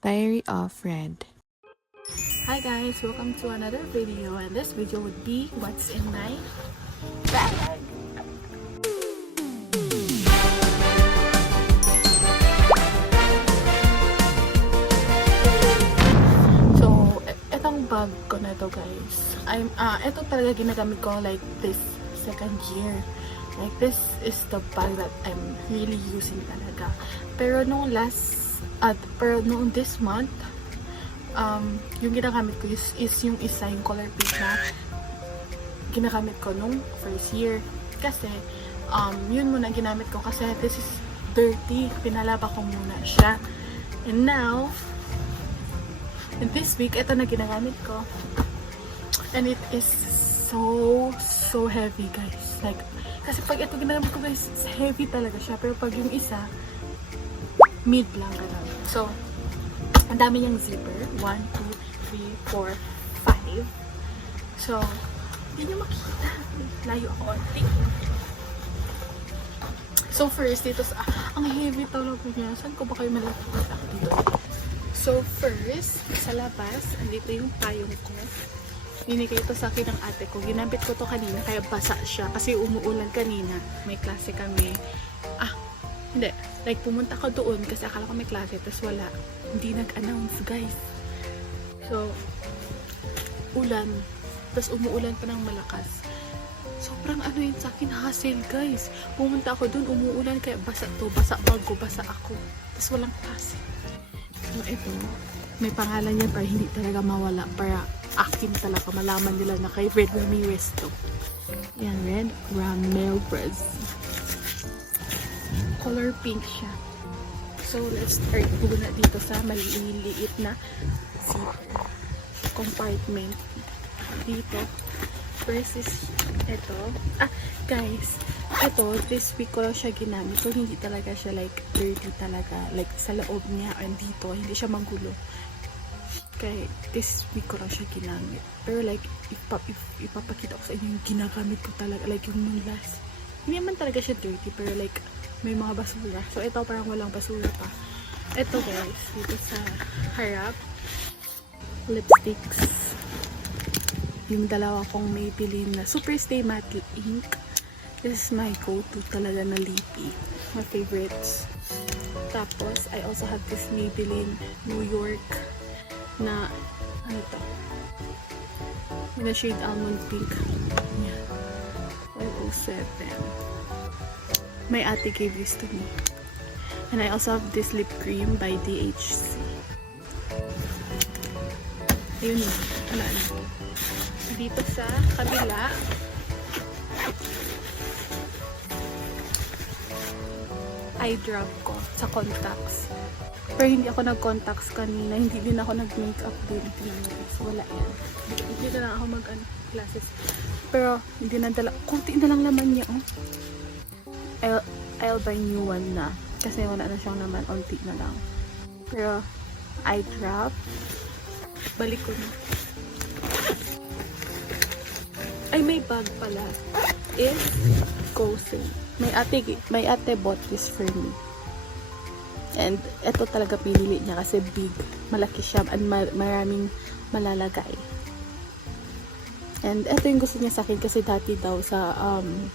Diary of Red. Hi guys, welcome to another video, and this video would be what's in my bag. So, etong bag ko na to guys, ito talaga ginagamit ko like this second year. Like this is the bag that I'm really using talaga. Pero noong this month, yung ginagamit ko is yung isa, yung color pink na ginagamit ko nung first year. Kasi, yun muna ginamit ko kasi this is dirty. Pinalaba ko muna siya. And now, in this week, ito na ginagamit ko. And it is so heavy, guys. Like, kasi pag ito ginagamit ko, guys, heavy talaga siya. Pero pag yung isa, mid lang ganun. So, ang dami niyang zipper. 1, 2, 3, 4, 5. So, hindi niyo makita. Layo ako onti. So, first, dito sa... ang heavy talaga niya. Saan ko ba kayo malapit dito? So, first, sa labas, andito yung payong ko. Binigay ito sa akin ng ate ko. Ginamit ko to kanina, kaya basa siya. Kasi umuulan kanina. May klase kami. Hindi. Like, pumunta ko doon kasi akala ko may klase, tapos wala. Hindi nag-announce, guys. So, ulan. Tapos umuulan pa ng malakas. Sobrang ano yun sa akin, hassle, guys. Pumunta ako doon, umuulan, kaya basa to. Basa bago, basa ako. Tapos walang klase. So, ito. May pangalan yan para hindi talaga mawala. Para akin talaga. Malaman nila na kay Red Ramirez to. Yan, Red Ramirez. Color pink siya. So, let's start muna dito sa maliliit na zipper compartment. Dito. First is ito. Guys. Ito, this week ko lang siya ginamit. So, hindi talaga siya like dirty talaga. Like, sa loob niya and dito, hindi siya magulo. Kaya, this week ko lang siya ginamit. Pero like, ipapakita ko sa inyo yung ginagamit ko talaga. Like, yung nung last. Hindi naman talaga siya dirty, pero like, may mga basura. So, ito parang walang basura pa. Ito guys, dito sa harap, lipsticks. Yung dalawa kong Maybelline na Super Stay Matte Ink. This is my go-to talaga na lippy. My favorites. Tapos, I also have this Maybelline New York na, ano to? Na shade almond pink. Yeah. 507. My ate gave this to me. And I also have this lip cream by DHC. Ayun na. Wala na. Dito sa kabila, eye drop ko sa contacts. Pero hindi ako nag-contacts kanina. Hindi din ako nag-makeup din. So, wala yan. Hindi na lang ako mag-classes. Pero, hindi na dala. Kunti na lang naman niya, oh. I'll buy new one na. Kasi wala na siyang naman. Unti na lang. Pero, eye drop. Balik ko na. Ay, may bag pala. Is Kosei. May ate bought this for me. And, ito talaga pinili niya kasi big. Malaki siya. And maraming malalagay. And, ito yung gusto niya sa akin kasi dati daw sa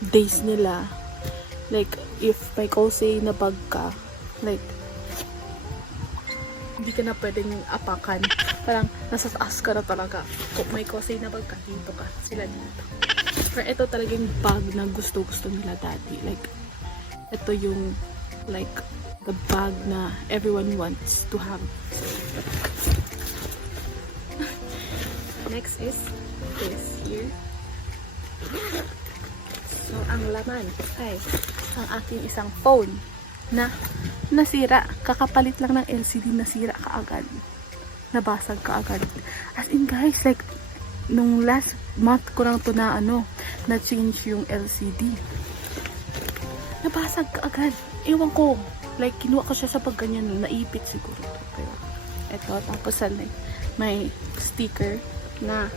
days nila, like, if may Kosei na bag ka, like, hindi ka na pwedeng apakan. Parang, nasa taas ka na talaga. Kung may Kosei na bag ka, dito ka. Sila dito. Pero ito talaga yung bag na gusto-gusto nila dati. Like, ito yung, like, the bag na everyone wants to have. Next is this here. So, ang laman ay ang aking isang phone na nasira. Kakapalit lang ng LCD, nasira kaagad. Nabasag kaagad. As in guys, like, nung last month ko lang to na na-change yung LCD. Nabasag kaagad. Ewan ko. Like, kinuha ko siya sa pagganyan. Naipit siguro to. Pero, eto. Tapos, may sticker na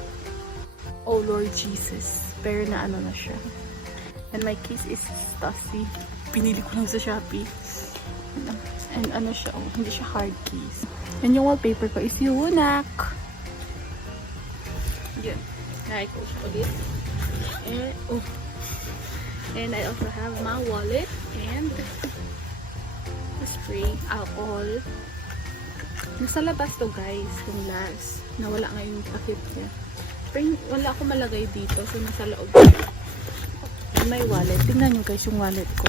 Oh Lord Jesus. Pero na na siya. And my case is stuffy. Pinili ko lang sa Shopee. And ano siya, hindi siya hard case. And yung wallpaper ko is Yunak. Yun. Nai-coach ko this. And, oh. And I also have my wallet and spray, alcohol. Nasa labas to guys, yung last. Nawala nga yung takip niya. Pero wala ako malagay dito, so nasa loob. And my wallet. Tingnan nyo guys yung wallet ko.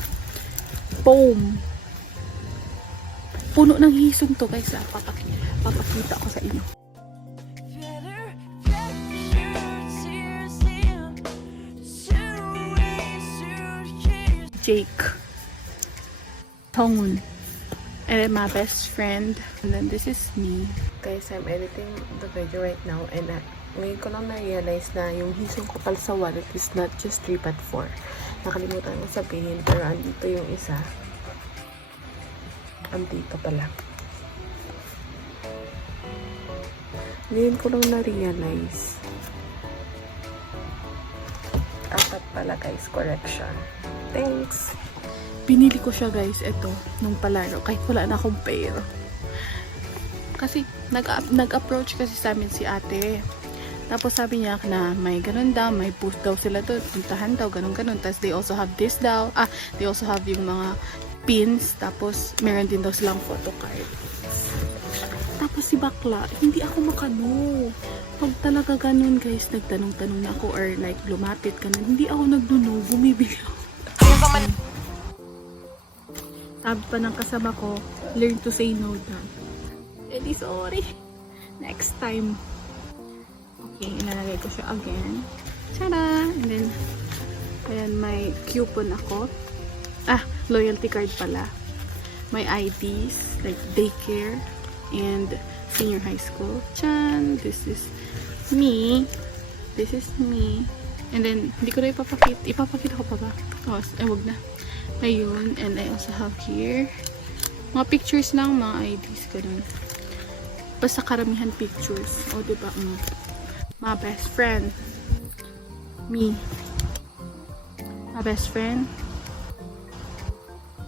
Boom! Puno ng hisong to guys. Papakita ko sa inyo. Jake, Tongun, and then my best friend, and then this is me. Guys, I'm editing the video right now and ngayon ko lang na-realize na yung hisong kapal sa wallet is not just 3 but 4. Nakalimutan ko sabihin pero andito yung isa. Andito pala. Ngayon ko lang na-realize. Apat pala guys, correction. Thanks! Pinili ko siya guys, ito, nung palaro, kahit wala na akong pera. Kasi, nag-approach kasi sa amin si ate. Tapos sabi niya na may ganun daw, may booth daw sila doon, puntahan daw, ganun-ganun. Tapos they also have this daw, they also have yung mga pins, tapos meron din daw silang photo card. Tapos si bakla, hindi ako makano. Pag talaga ganun guys, nagtanong-tanong na ako or like lumapit ganun, hindi ako nagduno, bumibili ako. Sabi pa ng kasama ko, learn to say no daw. Eh di sorry. Next time. Okay, inalagay ko siya again. Tada! And then, ayan, may coupon ako. Loyalty card pala. My IDs, like daycare and senior high school. Chan! This is me. This is me. And then, hindi ko na ipapakita. Ipapakita ko pa ba? Oh, wag na. Ayun. And I also have here mga pictures lang, mga IDs, ganun. Basta karamihan pictures. O, diba? My best friend. Me. My best friend.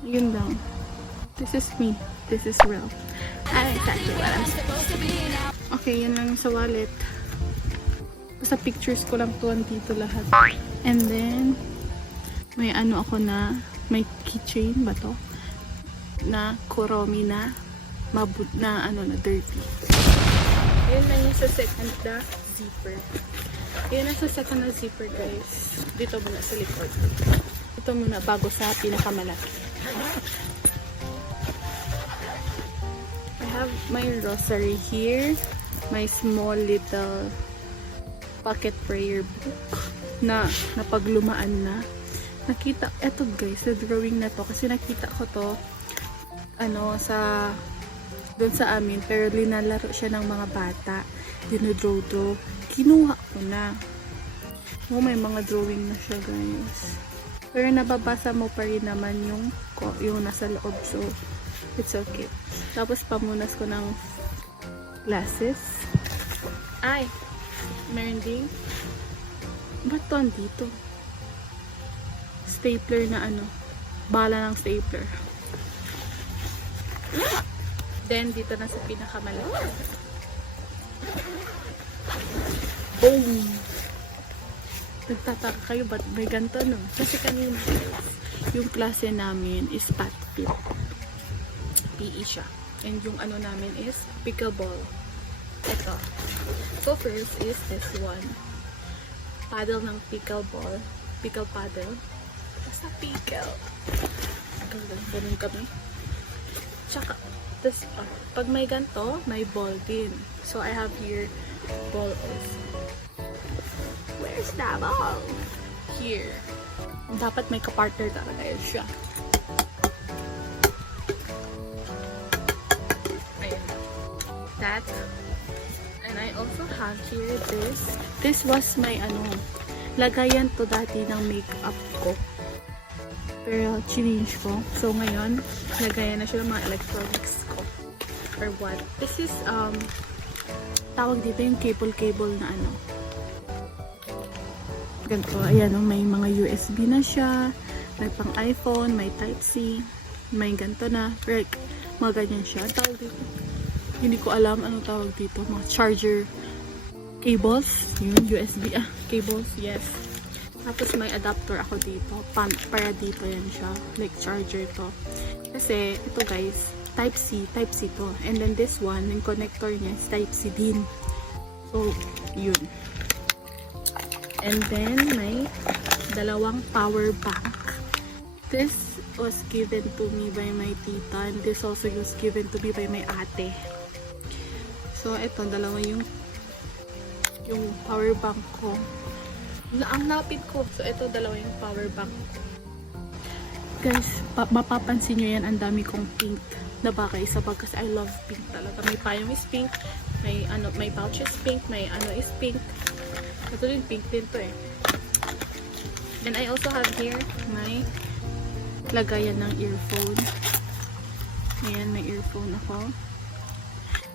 Yun lang. This is me. This is real. I exactly what I'm saying. Okay, yun lang sa wallet. Basta pictures ko lang to, dito lahat. And then, may ano ako na, may keychain ba to? Na Kuromi na, na ano na dirty. Yun lang yung sa second na zipper. Yun lang sa second na zipper guys. Dito muna sa likod. Ito muna bago sa pinakamalaki. I have my rosary here. My small little pocket prayer book na napaglumaan na. Nakita, eto guys, sa drawing na to, kasi nakita ko to, doon sa amin, pero linalaro siya ng mga bata, dinodraw, kinuha ko na. May mga drawing na siya guys. Pero nababasa mo pa rin naman yung nasa loob, so it's okay. Tapos pamunas ko ng glasses. Ay! Meron ding ba't to andito? Stapler na bala ng stapler. Then dito na sa pinakamalaki. Boom! Nagtataka kayo ba't may ganito no? Kasi kanina yung klase namin is pat-fit. PE siya. And yung namin is pickleball. Ito. So first is this one. Paddle ng pickleball. Pickle paddle. Basta pickle. Ganun kami. Tsaka, pag may ganito, may ball din. So I have here ball also. Where's the ball? Here. Dapat may kapartner talaga yun siya. Ayan. That. And I also have here this. This was my lagayan to dati ng makeup ko. Pero change ko. So ngayon, lagayan na siya ng mga electronics ko. Or what? This is tawag dito yung cable na ganito. Ayan, may mga USB na siya. May pang iPhone, may Type-C. May ganito na. Like, mga ganyan siya. Tawag dito. hindi ko alam anong tawag dito, mga charger cables, yun, USB cables, yes. Tapos may adapter ako dito, para dito yan siya, like charger to. Kasi ito guys, type C to. And then this one, yung connector niya is type C din. So, yun. And then may dalawang power bank. This was given to me by my tita, and this also was given to me by my ate. So, ito, dalawa yung power bank ko. Ang napid ko. So, ito, dalawa yung power bank ko. Guys, mapapansin nyo yan, ang dami kong pink na bagay sa bag kasi I love pink talaga. May payong is pink, may pouch is pink, may is pink. Ito din, pink din to eh. And I also have here my lagayan ng earphone. Ayan, may earphone ako.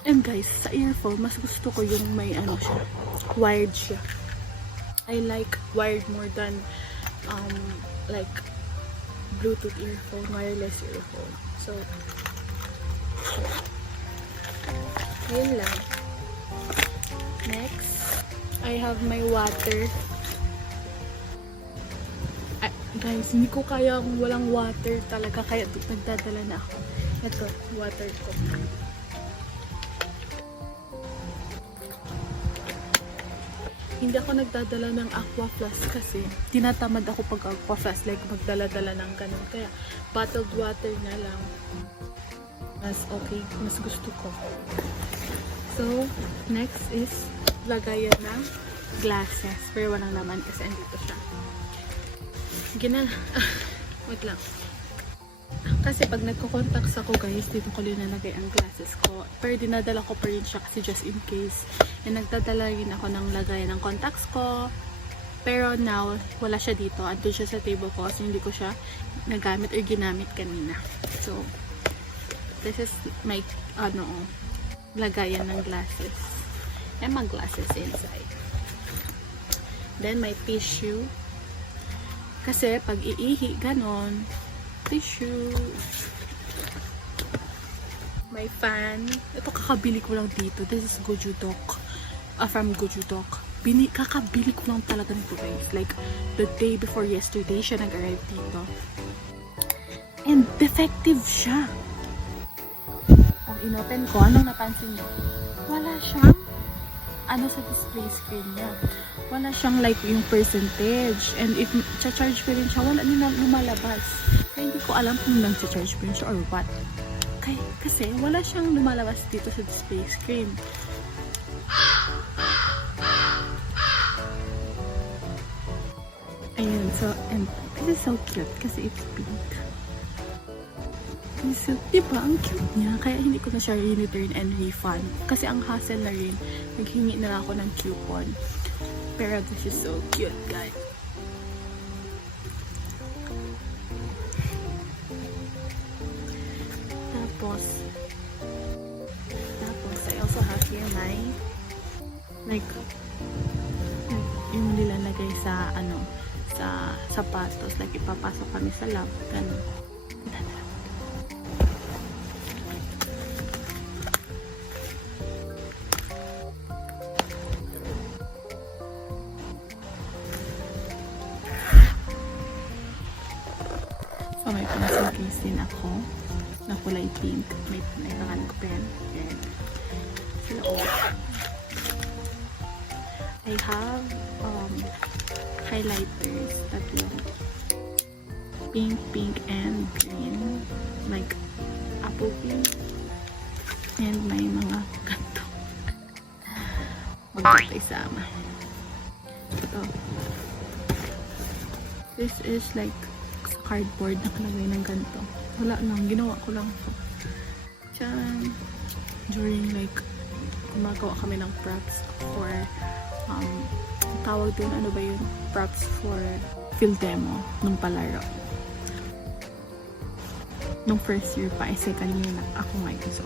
And guys, sa earphone, mas gusto ko yung may siya, wired siya. I like wired more than like Bluetooth earphone, wireless earphone. So, yun lang. Next, I have my water. Guys, hindi ko kaya kung walang water talaga, kaya nagdadala na ako. Ito, water ko. Hindi ako nagdadala ng Aqua Flask kasi tinatamad ako pag Aqua Flask, like magdala-dala ng ganun. Kaya bottled water na lang. Mas okay, mas gusto ko. So, next is lagayan ng glasses. Pero walang naman kasi andito siya. Wait lang. Kasi pag nagko-contacts ako guys, dito ko linalagay ang glasses ko. Pero dinadala ko pa rin siya kasi just in case. And nagdadala rin ako ng lagayan ng contacts ko. Pero now, wala siya dito. Andun siya sa table ko kasi hindi ko siya nagamit or ginamit kanina. So, this is my, lagayan ng glasses. And my glasses inside. Then, my tissue. Kasi, pag iihi, ganon. Tissue. My fan. Ito, kakabili ko lang dito. This is Goju Doc. From Goju Doc. Kakabili ko lang talaga nito guys. Like, the day before yesterday, siya nag-arrive dito. And defective siya. Pag inopen ko, anong napansin niyo? Wala siyang sa display screen niya. Wala siyang like yung percentage. And if cha-charge ko rin siya, wala din na lumalabas. Kaya hindi ko alam kung nang-charge ko rin siya or what. Kasi wala siyang lumalabas dito sa display screen. Ayan, so, and this is so cute kasi it's pink. So, diba, ang cute niya. Kaya hindi ko na siya return and refund. Kasi ang hassle na rin, naghingi na lang ako ng coupon. Pero this is so cute, guys. Tapos, I also have here my, like, yung nilalagay sa, sa sapatos. Like, ipapasok kami sa lab. Ganun. So, may pencil case din ako na kulay pink. May pangalan ko pen. And, I have highlighters, tatlo. Pink, and green. Like, apple green. And may mga ganto. Magkita isama. So, this is like sa cardboard nakalagay ng ganito. Wala lang, ginawa ko lang ito. Diyan, during like gumagawa kami ng props for tawag doon, ano ba yun? Props for field demo nung palaro. Nung first year pa, second year na ako ngayon. So,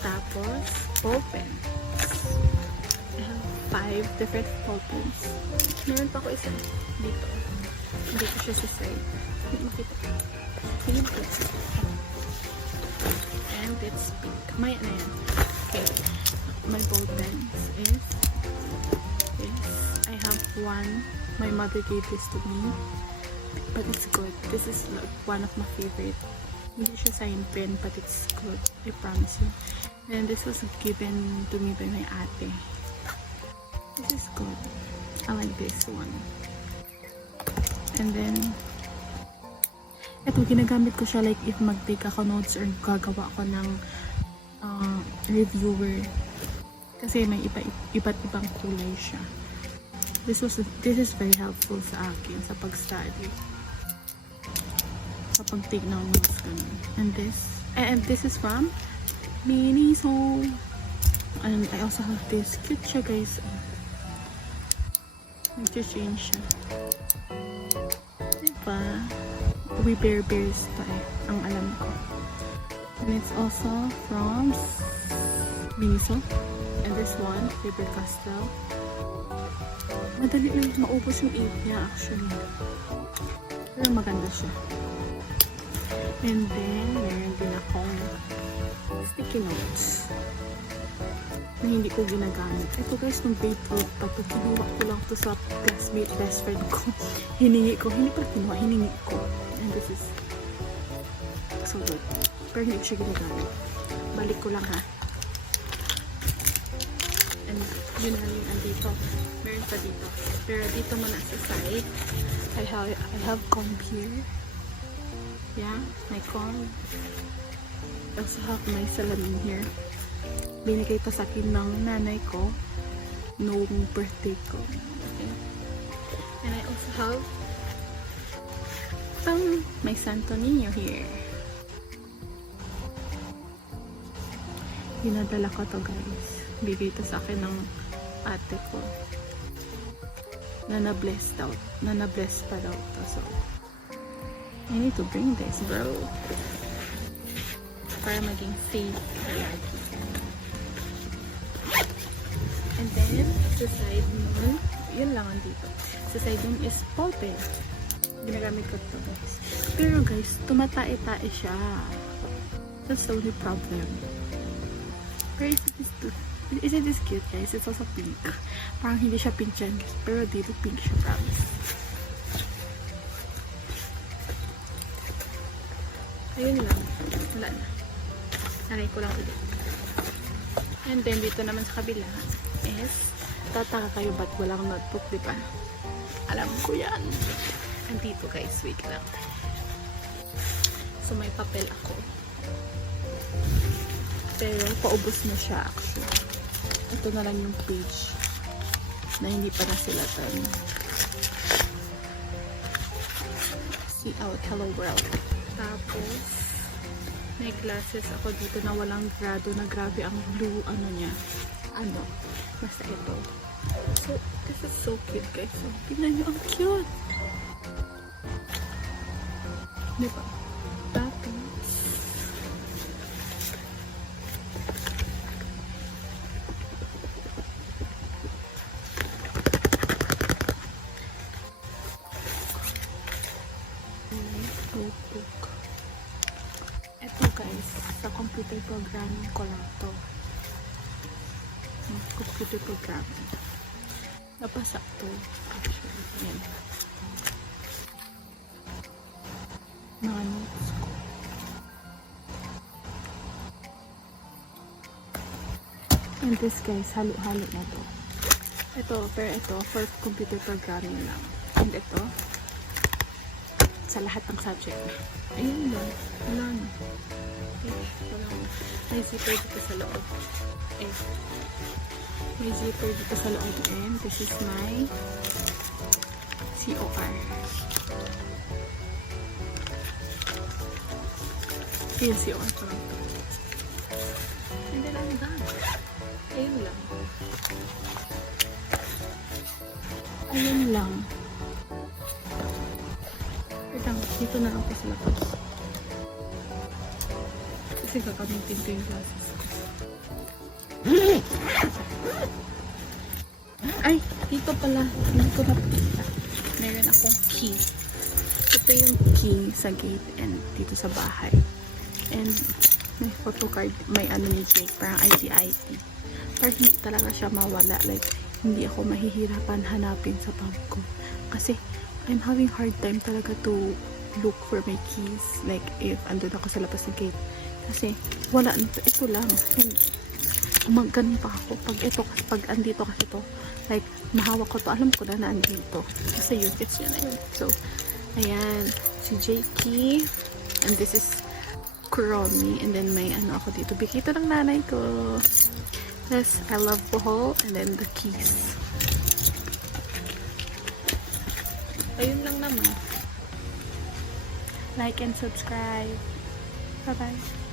tapos, ball pens. I have 5 different ball pens. Meron pa ako isa dito. Hindi ko siya sa side. Hindi makita. Sige po. And it's pink. May ano yan. Okay. My ball pens is this. I have one. My mother gave this to me. But it's good. This is like one of my favorite. Hindi siya sign pen, but it's good. I promise you. And this was given to me by my ate. This is good. I like this one. And then, ito, ginagamit ko siya like if mag-take ako notes or gagawa ako ng reviewer. Kasi may iba't ibang kulay siya. This is very helpful sa akin sa pag-study. Sa pag-take ng notes ganun. And this is from Miniso. And I also have this. Cute siya, guys. Nag-change siya. Diba? We Bear Bears pa eh. Ang alam ko. And it's also from Miniso. And this one, Faber-Castell. Madali lang maubos yung ink niya actually. Pero maganda siya. And then, meron din akong sticky notes na hindi ko ginagamit. Ito guys, nung grade 12 pa ito, kinuha ko lang ito sa classmate best friend ko. Hiningi ko. Hindi pa kinuha, hiningi ko. And this is so good. Pero hindi ko siya ginagamit. Balik ko lang ha. And yun na yung andito. Meron pa dito. Pero dito muna sa side, I have comb here. Yeah, my comb. I also have my salamin here. Binigay to sa akin ng nanay ko noong birthday ko. Okay. And I also have my Santo Niño here. Dinadala ko to guys. Bigay to sa akin ng ate ko. Na na-bless pa daw to. So, I need to bring this, bro. Para maging safe. And then, sa side nun, yun lang andito. Sa side nun is ball pen. Ginagamit ko to guys. Pero guys, tumatae-tae siya. That's the only problem. Pero isn't this cute guys? It's also pink. Parang hindi siya pink dyan guys. Pero dito pink siya, promise. Ayun lang. Wala na. Sanay ko lang ulit. And then dito naman sa kabila is, tataka kayo ba't walang notebook, diba? Alam ko yan. Andito guys, wait lang. So may papel ako. Pero paubos na siya actually. Ito na lang yung page na hindi pa nasilatan. See out, hello world. Tapos may glasses ako dito na walang grado na grabe ang blue ano niya. Ano? Basta ito. So, this is so cute guys. So, tingnan nyo, ang cute. Diba? Tapos notebook. Ito guys, sa computer programming ko lang to. Computer programming. Napasa to. Actually, yan. Mga notes ko. And this guys, halo-halo na to. Ito, pero ito, for computer programming lang. And ito, sa lahat ng subject. Ayun lang. Wala na. Wala na. May zipper dito sa loob. May zipper dito sa loob. And this is my COR. Yung COR ko lang to. And then I'm done. Ayun lang. Ayun lang. Dito na lang po sa labas. Kasi gagamitin ko yung glasses ko. Ay! Dito pala. Hindi ko napakita. Meron akong key. Ito yung key sa gate and dito sa bahay. And may photo card, may ano ni Jake, parang ID. Para hindi talaga siya mawala. Like, hindi ako mahihirapan hanapin sa bag ko. Kasi, I'm having hard time talaga to look for my keys. Like, if andun ako sa labas ng gate. Kasi, wala nito. Ito lang. And, ganun pa ako. Pag andito kasi ito, like, mahawak ko to. Alam ko na andito. Kasi yun, it's yun na yun. So, ayan. Si Jakey. And this is Kuromi. And then, may ano ako dito. Bikito ng nanay ko. Yes, I love Bohol. And then, the keys. Ayun lang naman. Like and subscribe. Bye-bye.